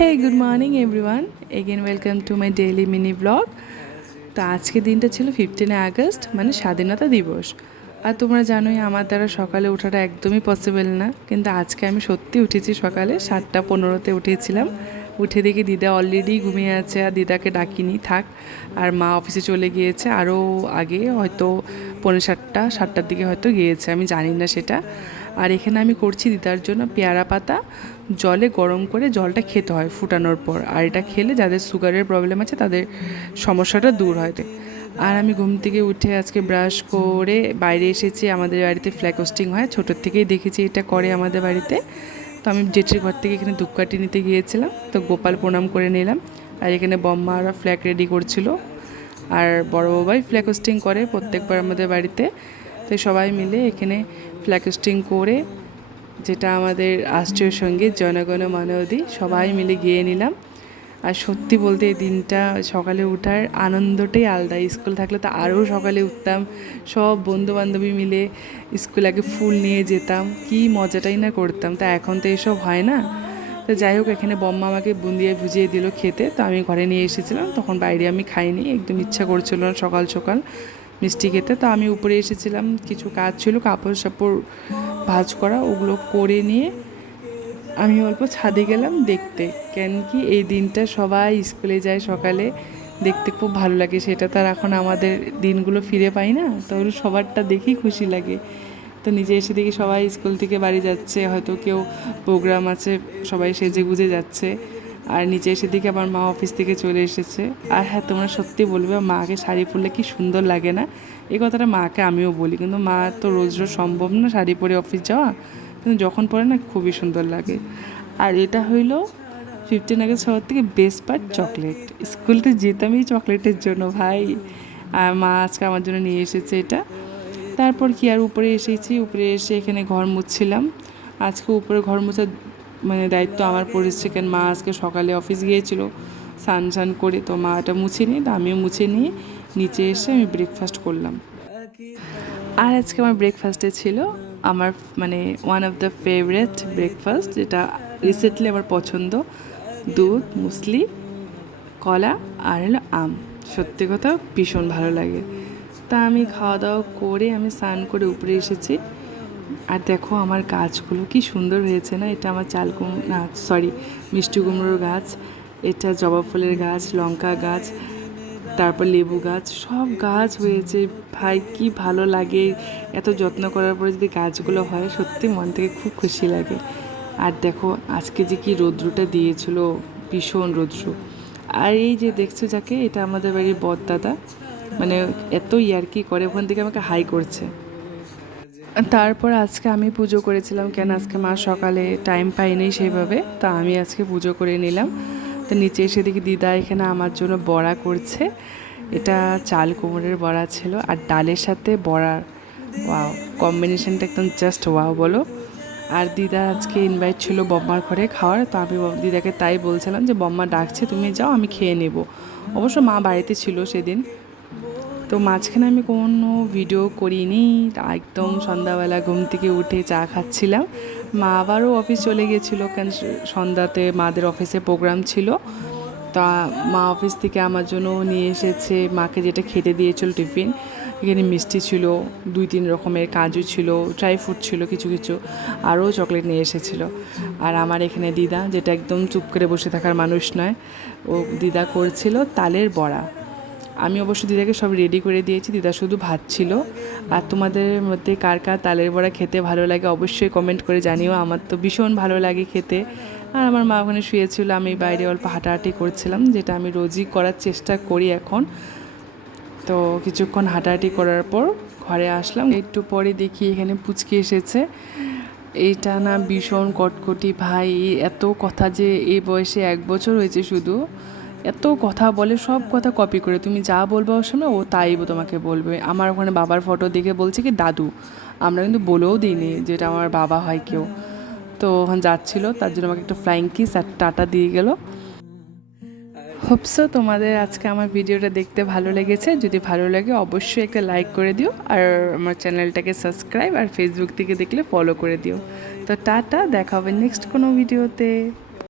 Hey, good morning everyone. Again welcome to my daily mini vlog. তো আজকে দিনটা ছিল 15 আগস্ট মানে স্বাধীনতা দিবস। আর তোমরা জানোই আমার দ্বারা সকালে ওঠাটা একদমই পসিবল না, কিন্তু আজকে আমি সত্যি উঠেছি সকালে 7:15-তে উঠেছিলাম। উঠে দেখি দিদা অলরেডি ঘুমিয়ে আছে, আর দিদাকে ডাকিনি থাক, আর মা অফিসে চলে গিয়েছে আরও আগে, হয়তো 7:45-7টার দিকে হয়তো গিয়েছে, আমি জানি না সেটা। আর এখানে আমি করছি দিদার জন্য পেয়ারা পাতা জলে গরম করে জলটা খেতে হয় ফুটানোর পর, আর এটা খেলে যাদের সুগারের প্রবলেম আছে তাদের সমস্যাটা দূর হয়। আর আমি ঘুম থেকে উঠে আজকে ব্রাশ করে বাইরে এসেছি। আমাদের বাড়িতে ফ্ল্যাগ হোস্টিং হয়, ছোটোর থেকেই দেখেছি এটা করে আমাদের বাড়িতে। তো আমি জেঠির ঘর থেকে এখানে ধূপকাঠি নিতে গিয়েছিলাম, তো গোপাল প্রণাম করে নিলাম। আর এখানে বম্মারা ফ্ল্যাগ রেডি করছিল, আর বড় বাবাই ফ্ল্যাগ হোস্টিং করে প্রত্যেকবার আমাদের বাড়িতে। তো সবাই মিলে এখানে ফ্ল্যাগ হোস্টিং করে, যেটা আমাদের রাষ্ট্রীয় সঙ্গীত জনগণ মন অধি, সবাই মিলে গেয়ে নিলাম। আর সত্যি বলতে এই দিনটা সকালে ওঠার আনন্দটাই আলাদা। স্কুল থাকলে তো আরও সকালে উঠতাম, সব বন্ধুবান্ধবী মিলে স্কুল আগে ফুল নিয়ে যেতাম, কি মজাটাই না করতাম। তা এখন তো এসব হয় না। তো যাই হোক, এখানে বম্মা আমাকে বুন্দিয়ে ভুজিয়ে দিল খেতে, তো আমি ঘরে নিয়ে এসেছিলাম। তখন বাইরে আমি খাইনি, একদম ইচ্ছা করছিল না সকাল সকাল মিষ্টি খেতে। তো আমি উপরে এসেছিলাম, কিছু কাজ ছিল কাপড় সাপড় ভাঁজ করা, ওগুলো করে নিয়ে আমি অল্প ছাদে গেলাম দেখতে। কেন কি এই দিনটা সবাই স্কুলে যায় সকালে, দেখতে খুব ভালো লাগে। সেটা তো আর এখন আমাদের দিনগুলো ফিরে পাই না, তো সবারটা দেখেই খুশি লাগে। তো নিজে এসে দেখি সবাই স্কুল থেকে বাড়ি যাচ্ছে, হয়তো কেউ প্রোগ্রাম আছে, সবাই সেজে গুজে যাচ্ছে। আর নিচে এসে দেখি আমার মা অফিস থেকে চলে এসেছে। আর হ্যাঁ, তোমরা সত্যি বলবে মাকে শাড়ি পরলে কি সুন্দর লাগে না, এই কথাটা মাকে আমিও বলি, কিন্তু মা তো রোজ রোজ সম্ভব না শাড়ি পরে অফিস যাওয়া, কিন্তু যখন পরে না খুবই সুন্দর লাগে। আর এটা হইলো 15 আগস্ট সবার থেকে বেস্ট পার্ট, চকলেট। স্কুলতে যেতামই চকলেটের জন্য ভাই, আর মা আজকে আমার জন্য নিয়ে এসেছে এটা। তারপর কি আর উপরে এসেছি, উপরে এসে এখানে ঘর মুছছিলাম। আজকে উপরে ঘর মোছার দায়িত্ব আমার পড়েছে, কেন মা আজকে সকালে অফিস গিয়েছিল স্নান করে, তো মা এটা মুছে নিয়ে, তো আমিও মুছে নিয়ে নিচে এসে আমি ব্রেকফাস্ট করলাম। আর আজকে আমার ব্রেকফাস্টে ছিল আমার one of the favourite breakfast, যেটা রিসেন্টলি আমার পছন্দ, দুধ, মুসলি, কলা আর হলো আম। সত্যি কথা ভীষণ ভালো লাগে। তা আমি খাওয়া দাওয়া করে আমি স্নান করে উপরে এসেছি। আর দেখো আমার গাছগুলো কি সুন্দর হয়েছে না। এটা আমার মিষ্টি কুমড়োর গাছ, এটা জবা ফুলের গাছ, লঙ্কা গাছ, তারপর লেবু গাছ, সব গাছ হয়েছে। ভাই কি ভালো লাগে, এত যত্ন করার পরে যদি গাছগুলো হয়, সত্যি মন থেকে খুব খুশি লাগে। আর দেখো আজকে যে কি রৌদ্রটা দিয়েছিল, ভীষণ রৌদ্র। আর এই যে দেখছো যাকে, এটা আমাদের বাড়ির বড়দাদা, এত ইয়ার্কি করে, ওখান থেকে আমাকে হাই করছে। তারপর আজকে আমি পুজো করেছিলাম, কেন আজকে মা সকালে টাইম পাইনি সেইভাবে, তো আমি আজকে পুজো করে নিলাম। তো নিচে এসে দেখি দিদা এখানে আমার জন্য বড়া করছে। এটা চাল কুমড়োর বড়া ছিল, আর ডালের সাথে বড়া, ওয়াও, কম্বিনেশনটা একদম জাস্ট ওয়াও বলো। আর দিদা আজকে ইনভাইট ছিল বম্মার ঘরে খাওয়ার, তো আমি দিদাকে তাই বলছিলাম যে বম্মা ডাকছে, তুমি যাও, আমি খেয়ে নেব। অবশ্য মা বাড়িতে ছিল সেদিন। তো মাঝখানে আমি কোনো ভিডিও করিনি, একদম সন্ধ্যাবেলা ঘুম থেকে উঠে চা খাচ্ছিলাম। মা আবারও অফিস চলে গিয়েছিলো, কেন সন্ধ্যাতে মাদের অফিসে প্রোগ্রাম ছিল। তা মা অফিস থেকে আমার জন্য নিয়ে এসেছে, মাকে যেটা খেতে দিয়েছিল টিফিন, এখানে মিষ্টি ছিল, 2-3 রকমের কাজু ছিল, ড্রাই ফ্রুট ছিল কিছু কিছু, আরও চকলেট নিয়ে এসেছিলো। আর আমার এখানে দিদা, যেটা একদম চুপ করে বসে থাকার মানুষ নয়, ও দিদা করছিল তালের বড়া। আমি অবশ্য দিদাকে সব রেডি করে দিয়েছি, দিদা শুধু ভাত ছিল। আর তোমাদের মধ্যে কার কার তালের বড়া খেতে ভালো লাগে অবশ্যই কমেন্ট করে জানিও, আমার তো ভীষণ ভালো লাগে খেতে। আর আমার মা ওখানে শুয়েছিল, আমি বাইরে অল্প হাঁটাহাঁটি করছিলাম, যেটা আমি রোজই করার চেষ্টা করি এখন। তো কিছুক্ষণ হাঁটাহাঁটি করার পর ঘরে আসলাম। একটু পরে দেখি এখানে পুচকি এসেছে। এইটা না ভীষণ কটকটি ভাই, এত কথা, যে এই বয়সে 1 বছর হয়েছে শুধু, এত কথা বলে, সব কথা কপি করে, তুমি যা বলবে ওর সামনে ও তাই তোমাকে বলবে। আমার ওখানে বাবার ফটো দেখে বলছে কি দাদু, আমরা কিন্তু বলেও দিইনি যেটা আমার বাবা হয় কেউ। তো ওখানে যাচ্ছিলো, তার জন্য আমাকে একটা ফ্লাইং কিস আর টাটা দিয়ে গেল। হোপসো তোমাদের আজকে আমার ভিডিওটা দেখতে ভালো লেগেছে। যদি ভালো লাগে অবশ্যই একটা লাইক করে দিও, আর আমার চ্যানেলটাকে সাবস্ক্রাইব, আর ফেসবুক থেকে দেখলে ফলো করে দিও। তো টাটা, দেখা হবে নেক্সট কোনো ভিডিওতে।